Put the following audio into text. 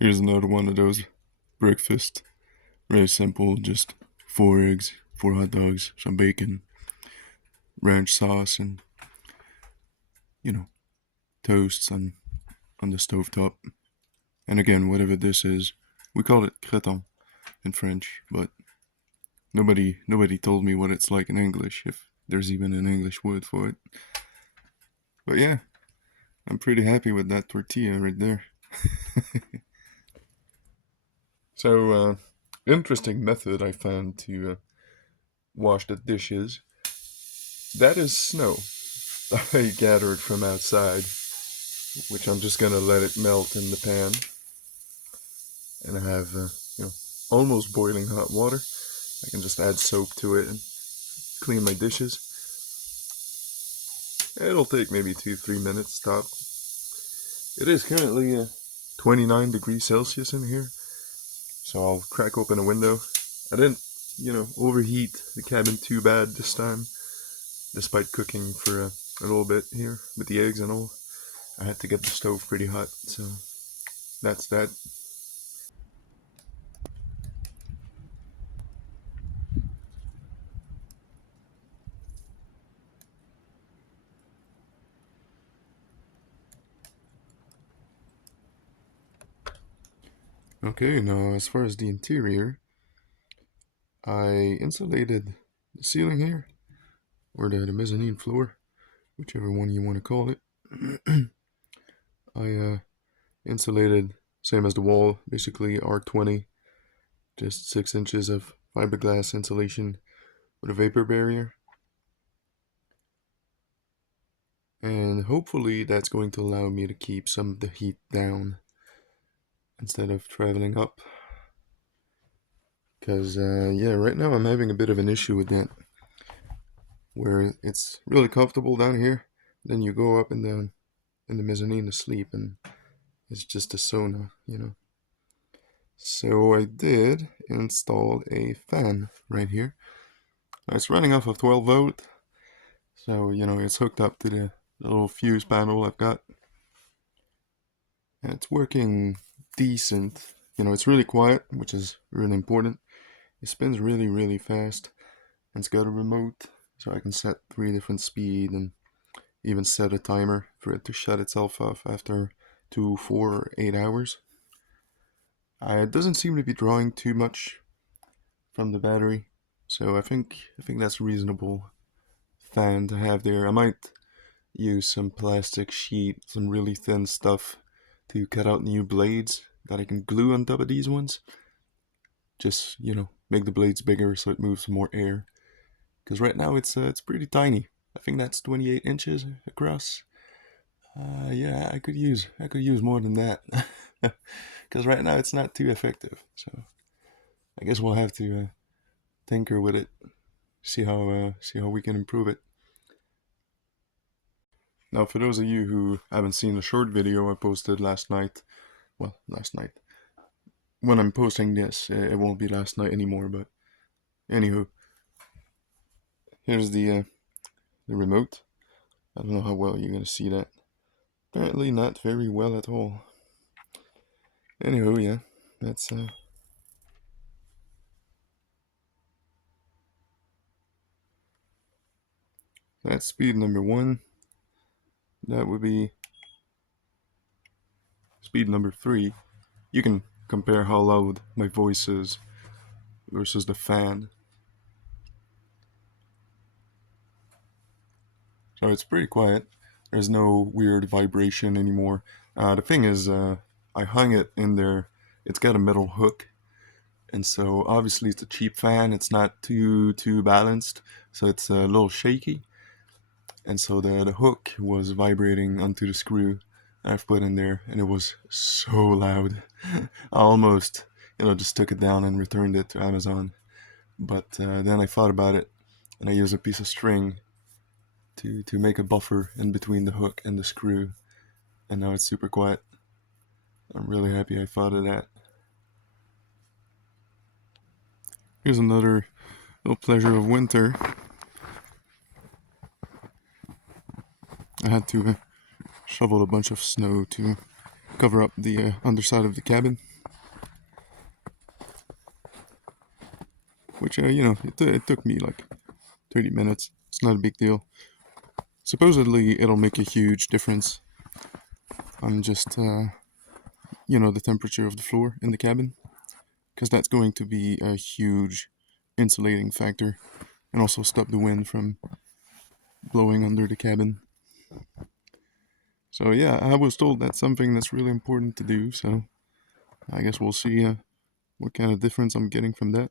Here's another one of those breakfast. Really simple, just 4 eggs, 4 hot dogs, some bacon, ranch sauce, and you know, toasts on the stovetop. And again, whatever this is, we call it creton in French, but nobody told me what it's like in English, if there's even an English word for it. But yeah, I'm pretty happy with that tortilla right there. So, interesting method I found to wash the dishes. That is snow I gathered from outside, which I'm just gonna let it melt in the pan. And I have, almost boiling hot water. I can just add soap to it and clean my dishes. It'll take maybe 2-3 minutes top. It is currently 29 degrees Celsius in here, so I'll crack open a window. I didn't, overheat the cabin too bad this time, despite cooking for a little bit here with the eggs and all. I had to get the stove pretty hot, so that's that. Okay, now as far as the interior, I insulated the ceiling here, or the mezzanine floor, whichever one you want to call it. I insulated, same as the wall, basically R20, just 6 inches of fiberglass insulation with a vapor barrier. And hopefully that's going to allow me to keep some of the heat down instead of traveling up. Because, yeah, right now I'm having a bit of an issue with that, where it's really comfortable down here, then you go up in the mezzanine to sleep, and it's just a sauna. So I did install a fan right here. Now it's running off of 12 volt, so it's hooked up to the little fuse panel I've got, and it's working decent. It's really quiet, which is really important. It spins really, really fast, and it's got a remote, so I can set 3 different speed and even set a timer for it to shut itself off after 2, 4, or 8 hours. It doesn't seem to be drawing too much from the battery, so I think that's a reasonable fan to have there. I might use some plastic sheet, some really thin stuff to cut out new blades that I can glue on top of these ones. Just, make the blades bigger so it moves more air. Because right now it's pretty tiny. I think that's 28 inches across. Yeah, I could use more than that. Because right now it's not too effective. So I guess we'll have to tinker with it, see how we can improve it. Now, for those of you who haven't seen the short video I posted last night, when I'm posting this, it won't be last night anymore, but anywho, here's the remote. I don't know how well you're gonna see that. Apparently not very well at all. Anywho, yeah, that's speed number 1. That would be speed number 3. You can compare how loud my voice is versus the fan. So it's pretty quiet. There's no weird vibration anymore. The thing is, I hung it in there. It's got a metal hook, and so obviously it's a cheap fan. It's not too balanced, so it's a little shaky. And so the hook was vibrating onto the screw I've put in there, and it was so loud. I almost, just took it down and returned it to Amazon. But then I thought about it, and I used a piece of string to make a buffer in between the hook and the screw, and now it's super quiet. I'm really happy I thought of that. Here's another little pleasure of winter. I had to shovel a bunch of snow to cover up the underside of the cabin, which it took me like 30 minutes. It's not a big deal. Supposedly, it'll make a huge difference on just the temperature of the floor in the cabin, because that's going to be a huge insulating factor, and also stop the wind from blowing under the cabin. So yeah, I was told that's something that's really important to do. So I guess we'll see what kind of difference I'm getting from that.